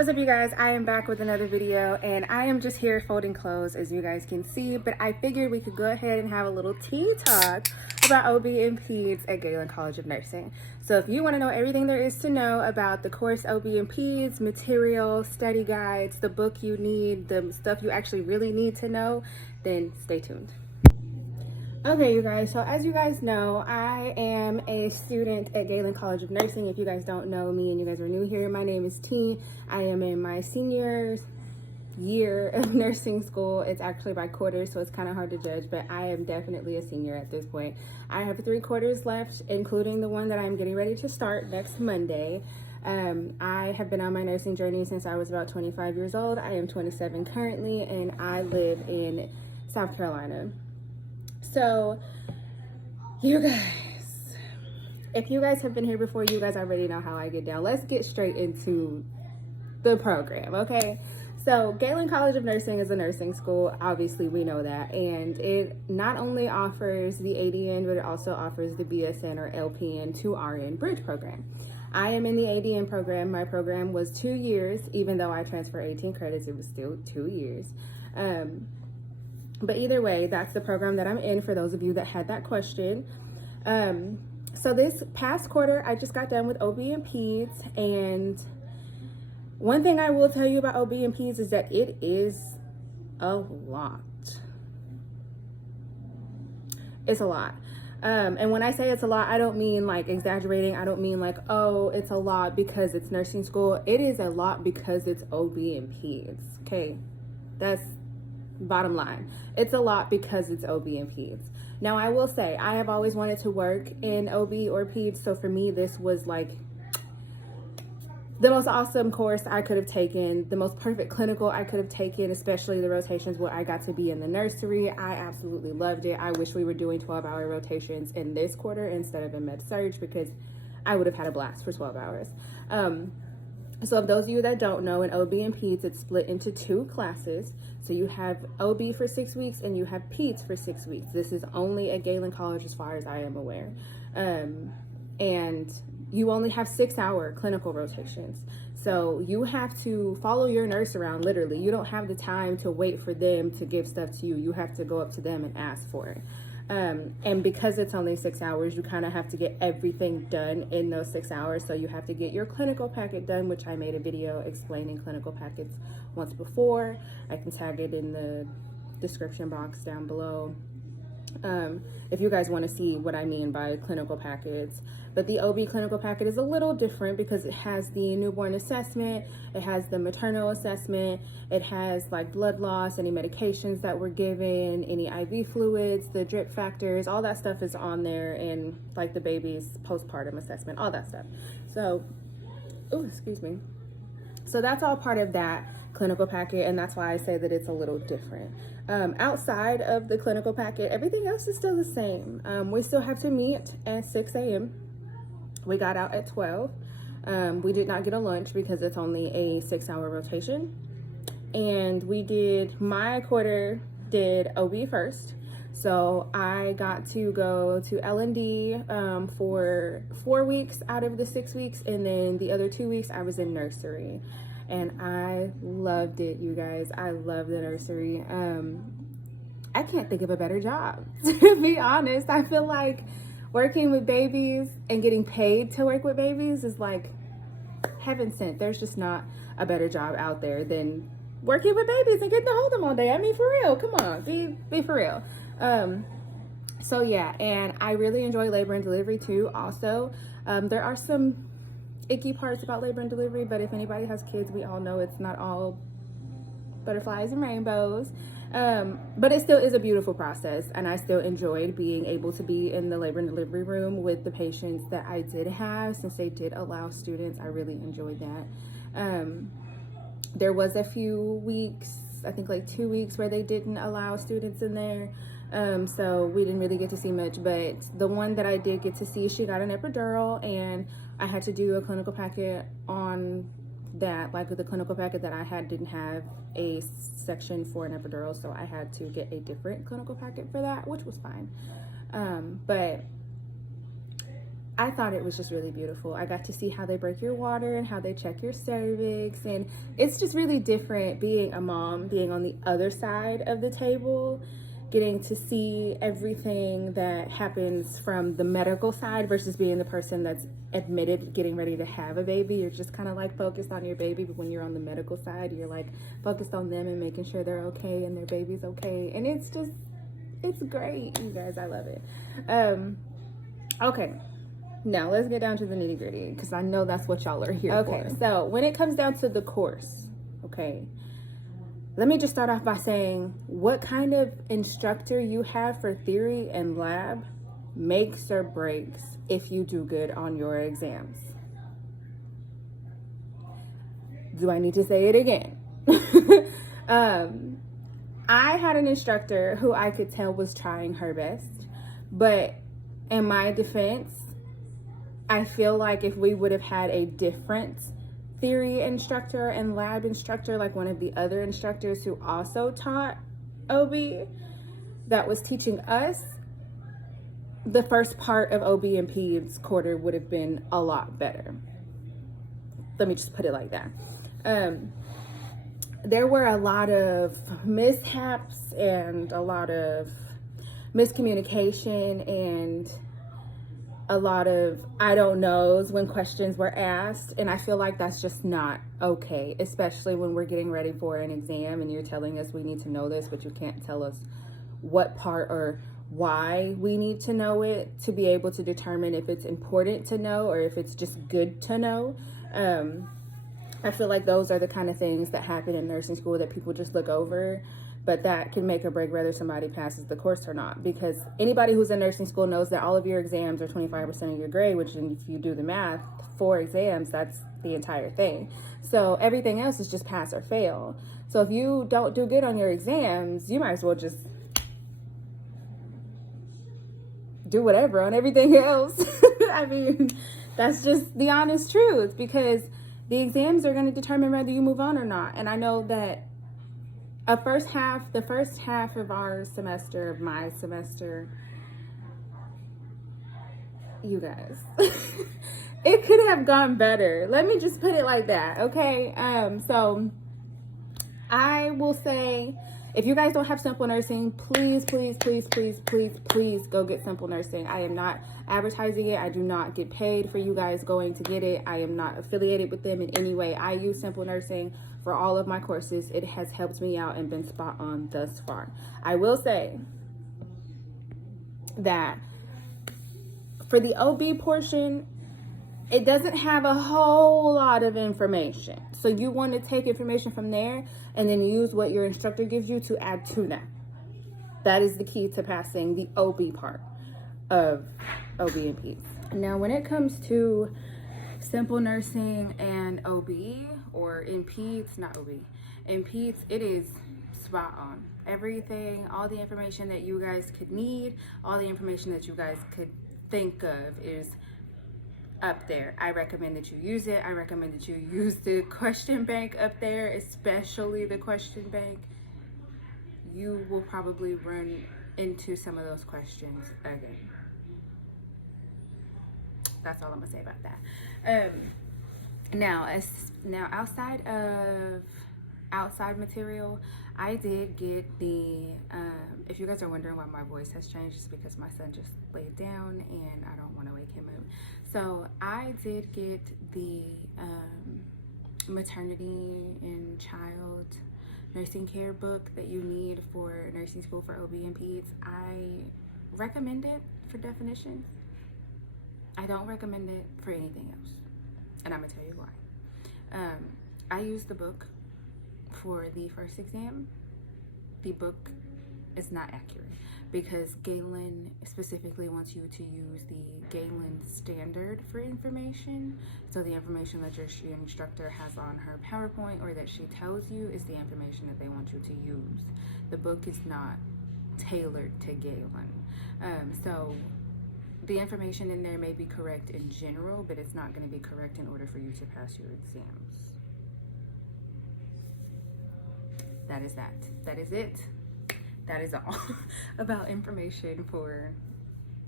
What's up, you guys? I am back with another video, and I am just here folding clothes, as you guys can see, but I figured we could go ahead and have a little tea talk about OB and Peds at Galen College of Nursing. So if you want to know everything there is to know about the course OB and Peds, material, study guides, the book you need, the stuff you actually really need to know, then stay tuned. Okay, you guys, so as you guys know, I am a student at Galen College of Nursing. If you guys don't know me and you guys are new here, my name is T. I am in my senior year of nursing school. It's actually by quarters, so it's kind of hard to judge, but I am definitely a senior at this point. I have 3 quarters left, including the one that I'm getting ready to start next Monday. I have been on my nursing journey since I was about 25 years old. I am 27 currently, and I live in South Carolina. So, you guys, if you guys have been here before, you guys already know how I get down. Let's get straight into the program, okay? So, Galen College of Nursing is a nursing school. Obviously, we know that. And it not only offers the ADN, but it also offers the BSN or LPN to RN bridge program. I am in the ADN program. My program was 2 years. Even though I transferred 18 credits, it was still 2 years. But either way, that's the program that I'm in, for those of you that had that question. So this past quarter, I just got done with OB and Peds, and one thing I will tell you about OB and Peds is that it is a lot. It's a lot. And when I say it's a lot, I don't mean like exaggerating. I don't mean like, oh, it's a lot because it's nursing school. It is a lot because it's OB and Peds, okay? That's bottom line. It's a lot because it's OB and Peds. Now, I will say, I have always wanted to work in OB or Peds, so for me, this was like the most awesome course I could have taken, the most perfect clinical I could have taken, especially the rotations where I got to be in the nursery. I absolutely loved it. I wish we were doing 12-hour rotations in this quarter instead of in med-surg, because I would have had a blast for 12 hours. So of those of you that don't know, in OB and Peds, it's split into 2 classes. So you have OB for 6 weeks and you have Peds for 6 weeks. This is only at Galen College as far as I am aware. And you only have 6-hour clinical rotations. So you have to follow your nurse around, literally. You don't have the time to wait for them to give stuff to you. You have to go up to them and ask for it. And because it's only 6 hours, you kind of have to get everything done in those 6 hours. So you have to get your clinical packet done, which I made a video explaining clinical packets once before. I can tag it in the description box down below if you guys want to see what I mean by clinical packets. But the OB clinical packet is a little different because it has the newborn assessment, it has the maternal assessment, it has like blood loss, any medications that were given, any IV fluids, the drip factors, all that stuff is on there, and like the baby's postpartum assessment, all that stuff. So, oh, excuse me. So that's all part of that clinical packet, and that's why I say that it's a little different. Outside of the clinical packet, everything else is still the same. We still have to meet at 6 a.m. We got out at 12. We did not get a lunch because it's only a 6-hour rotation. And we did, my quarter did OB first. So I got to go to L&D for 4 weeks out of the 6 weeks, and then the other 2 weeks I was in nursery. And I loved it, you guys. I love the nursery. I can't think of a better job, to be honest. I feel like working with babies and getting paid to work with babies is like heaven sent. There's just not a better job out there than working with babies and getting to hold them all day. I mean, for real, come on, be for real. So yeah, and I really enjoy labor and delivery too. Also, there are some icky parts about labor and delivery, but if anybody has kids, we all know it's not all butterflies and rainbows. But it still is a beautiful process, and I still enjoyed being able to be in the labor and delivery room with the patients that I did have, since they did allow students. I really enjoyed that. There was a few weeks, I think like 2 weeks, where they didn't allow students in there. So we didn't really get to see much, but the one that I did get to see, she got an epidural, and I had to do a clinical packet on that. Like the clinical packet that I had didn't have a section for an epidural, so I had to get a different clinical packet for that, which was fine. But I thought it was just really beautiful. I got to see how they break your water and how they check your cervix. And it's just really different being a mom, being on the other side of the table, getting to see everything that happens from the medical side versus being the person that's admitted getting ready to have a baby. You're just kind of like focused on your baby, but when you're on the medical side, you're like focused on them and making sure they're okay and their baby's okay. And it's great, you guys. I love it. Okay. Now, let's get down to the nitty gritty because I know that's what y'all are here for. Okay, so when it comes down to the course, okay, let me just start off by saying what kind of instructor you have for theory and lab makes or breaks if you do good on your exams. Do I need to say it again? I had an instructor who I could tell was trying her best, but in my defense, I feel like if we would have had a different theory instructor and lab instructor, like one of the other instructors who also taught OB, that was teaching us, the first part of OB and Peds quarter would have been a lot better. Let me just put it like that. There were a lot of mishaps and a lot of miscommunication and a lot of I don't knows when questions were asked, and I feel like that's just not okay, especially when we're getting ready for an exam and you're telling us we need to know this, but you can't tell us what part or why we need to know it to be able to determine if it's important to know or if it's just good to know. I feel like those are the kind of things that happen in nursing school that people just look over, but that can make or break whether somebody passes the course or not, because anybody who's in nursing school knows that all of your exams are 25% of your grade, which if you do the math, 4 exams, that's the entire thing. So everything else is just pass or fail. So if you don't do good on your exams, you might as well just do whatever on everything else. I mean, that's just the honest truth, because the exams are going to determine whether you move on or not. And I know that the first half of our semester, of my semester, you guys, it could have gone better. Let me just put it like that, okay? So I will say, if you guys don't have Simple Nursing, please go get Simple Nursing. I am not advertising it. I do not get paid for you guys going to get it. I am not affiliated with them in any way. I use Simple Nursing for all of my courses. It has helped me out and been spot on thus far. I will say that for the OB portion, it doesn't have a whole lot of information. So you want to take information from there and then use what your instructor gives you to add to that. That is the key to passing the OB part of OB and Peds. Now, when it comes to Simple Nursing and OB, or in Peds, not OB, in Peds, it is spot on. Everything, all the information that you guys could need, all the information that you guys could think of is up there. I recommend that you use it. I recommend that you use the question bank up there, especially the question bank. You will probably run into some of those questions again. That's all I'm gonna say about that. Now outside material, I did get the if you guys are wondering why my voice has changed, it's because my son just laid down and I don't want to wake him up. So I did get the maternity and child nursing care book that you need for nursing school for OB and Peds. I recommend it for definitions. I don't recommend it for anything else, and I'm gonna tell you why. I used the book for the first exam. The book is not accurate because Galen specifically wants you to use the Galen standard for information. So the information that your instructor has on her PowerPoint or that she tells you is the information that they want you to use. The book is not tailored to Galen. So the information in there may be correct in general, but it's not going to be correct in order for you to pass your exams. That is that. That is it. That is all about information for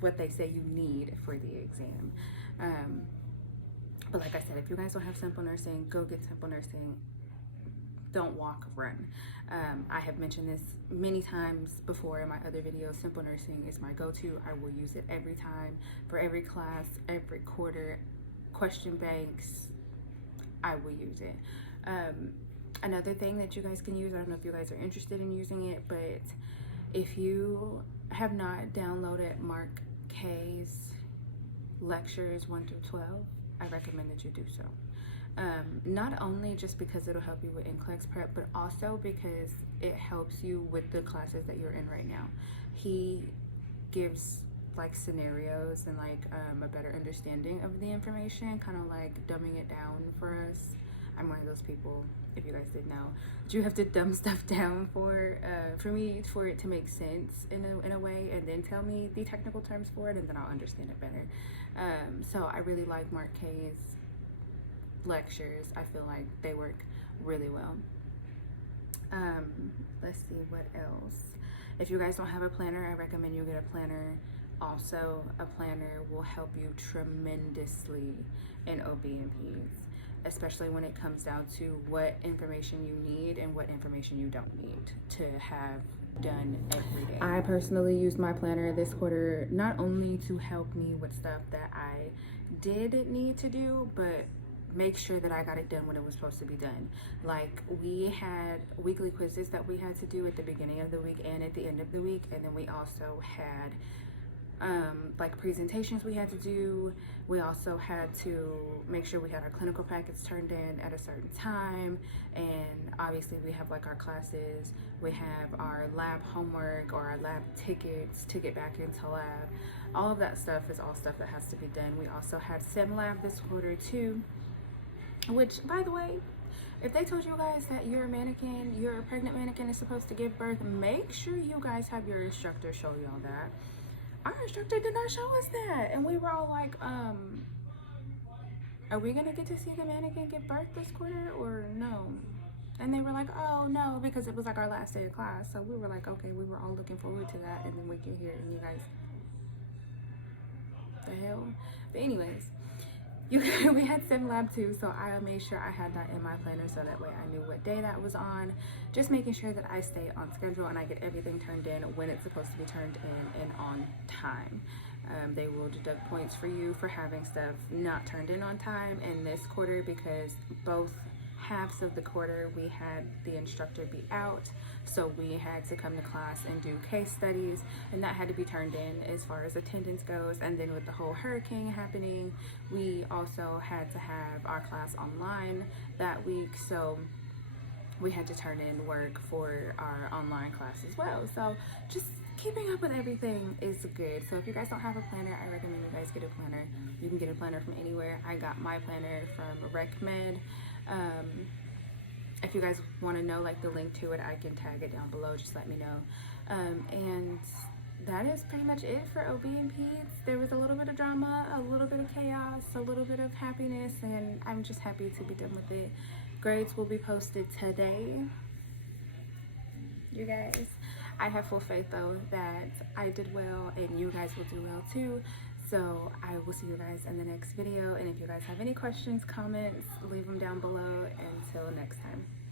what they say you need for the exam. But like I said, if you guys don't have simple nursing, go get simple nursing. Don't walk, run. I have mentioned this many times before in my other videos. Simple nursing is my go-to. I will use it every time, for every class, every quarter, question banks. I will use it. Another thing that you guys can use, I don't know if you guys are interested in using it, but if you have not downloaded Mark K's lectures 1 through 12, I recommend that you do so. Not only just because it'll help you with NCLEX prep, but also because it helps you with the classes that you're in right now. He gives like scenarios and like a better understanding of the information, kind of like dumbing it down for us. I'm one of those people, if you guys didn't know, that you have to dumb stuff down for me, for it to make sense in a way, and then tell me the technical terms for it, and then I'll understand it better. So I really like Mark K's lectures. I feel like they work really well. Let's see what else. If you guys don't have a planner, I recommend you get a planner. Also, a planner will help you tremendously in OB and Peds, especially when it comes down to what information you need and what information you don't need to have done every day. I personally used my planner this quarter not only to help me with stuff that I did need to do, but make sure that I got it done when it was supposed to be done. Like, we had weekly quizzes that we had to do at the beginning of the week and at the end of the week, and then we also had like presentations we had to do. We also had to make sure we had our clinical packets turned in at a certain time, and obviously we have like our classes, we have our lab homework or our lab tickets to get back into lab. All of that stuff is all stuff that has to be done. We also had sim lab this quarter too, which, by the way, if they told you guys that your pregnant mannequin is supposed to give birth, make sure you guys have your instructor show y'all that. Our instructor did not show us that, and we were all like, are we gonna get to see the mannequin give birth this quarter or no? And they were like, oh no, because it was like our last day of class. So we were like, okay, we were all looking forward to that, and then we get here and you guys, the hell. But anyways, we had sim lab too, so I made sure I had that in my planner so that way I knew what day that was on. Just making sure that I stay on schedule and I get everything turned in when it's supposed to be turned in and on time. They will deduct points for you for having stuff not turned in on time in this quarter, because both halves of the quarter we had the instructor be out, so we had to come to class and do case studies, and that had to be turned in as far as attendance goes. And then with the whole hurricane happening, we also had to have our class online that week, so we had to turn in work for our online class as well. So just keeping up with everything is good. So if you guys don't have a planner, I recommend you guys get a planner. You can get a planner from anywhere. I got my planner from RecMed. If you guys want to know like the link to it, I can tag it down below. Just let me know. And that is pretty much it for OB and Peds. There was a little bit of drama, a little bit of chaos, a little bit of happiness, and I'm just happy to be done with it. Grades will be posted today, you guys. I have full faith though that I did well and you guys will do well too. So I will see you guys in the next video, and if you guys have any questions, comments, leave them down below. Until next time.